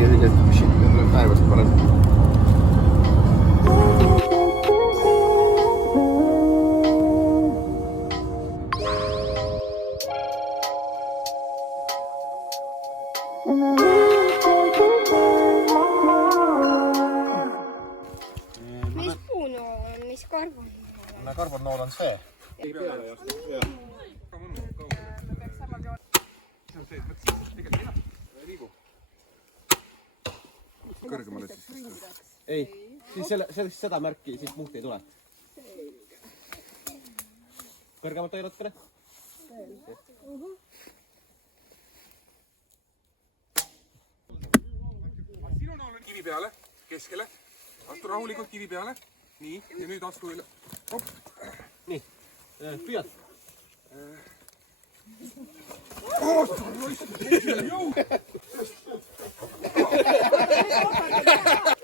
mingi selline shit, mida tuleb päevast panen. Mis puunool on, mis karbonnool on? Karbonnool on see. Kõrgemale siis. Ei, siis seda märki, siis punkti ei tule. Kõrgemalt hoia natukene. Sinu nool on kivi peale, keskele. Astu rahulikult kivi peale. Nii, ja nüüd astu üle. Nii, püüad.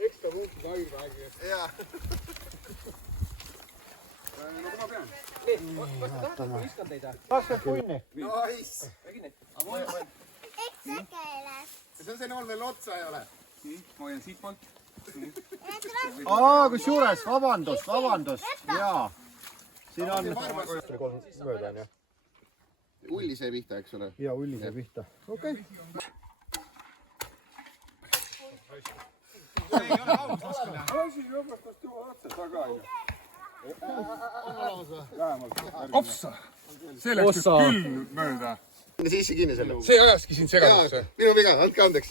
Ekstra punktid airvägi. Jaa. No kui ma pean. Nii, kas te tahate, kui viskan teid? 20 punni. Nice. See on see nool veel otsa ei ole. Nii, ma hoian siit poolt. Kus juures, vabandust, jaa. Siin on... Mööda on jah. Ulli see pihta, eks ole? Ja ulli see pihta. Okei. Opsa! See läks küll mööda. Sissi kinni selle. See ajaski sind segadusse. Minu viga, andke andeks.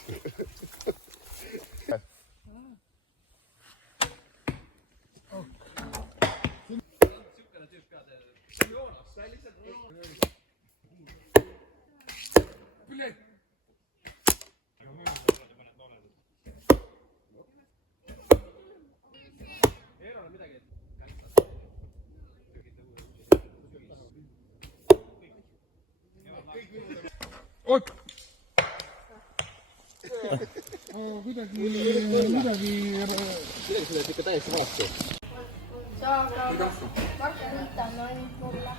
Oot! Kuidagi... Midagi seda ikka täiesti vastu. Margarita on ainult mulle.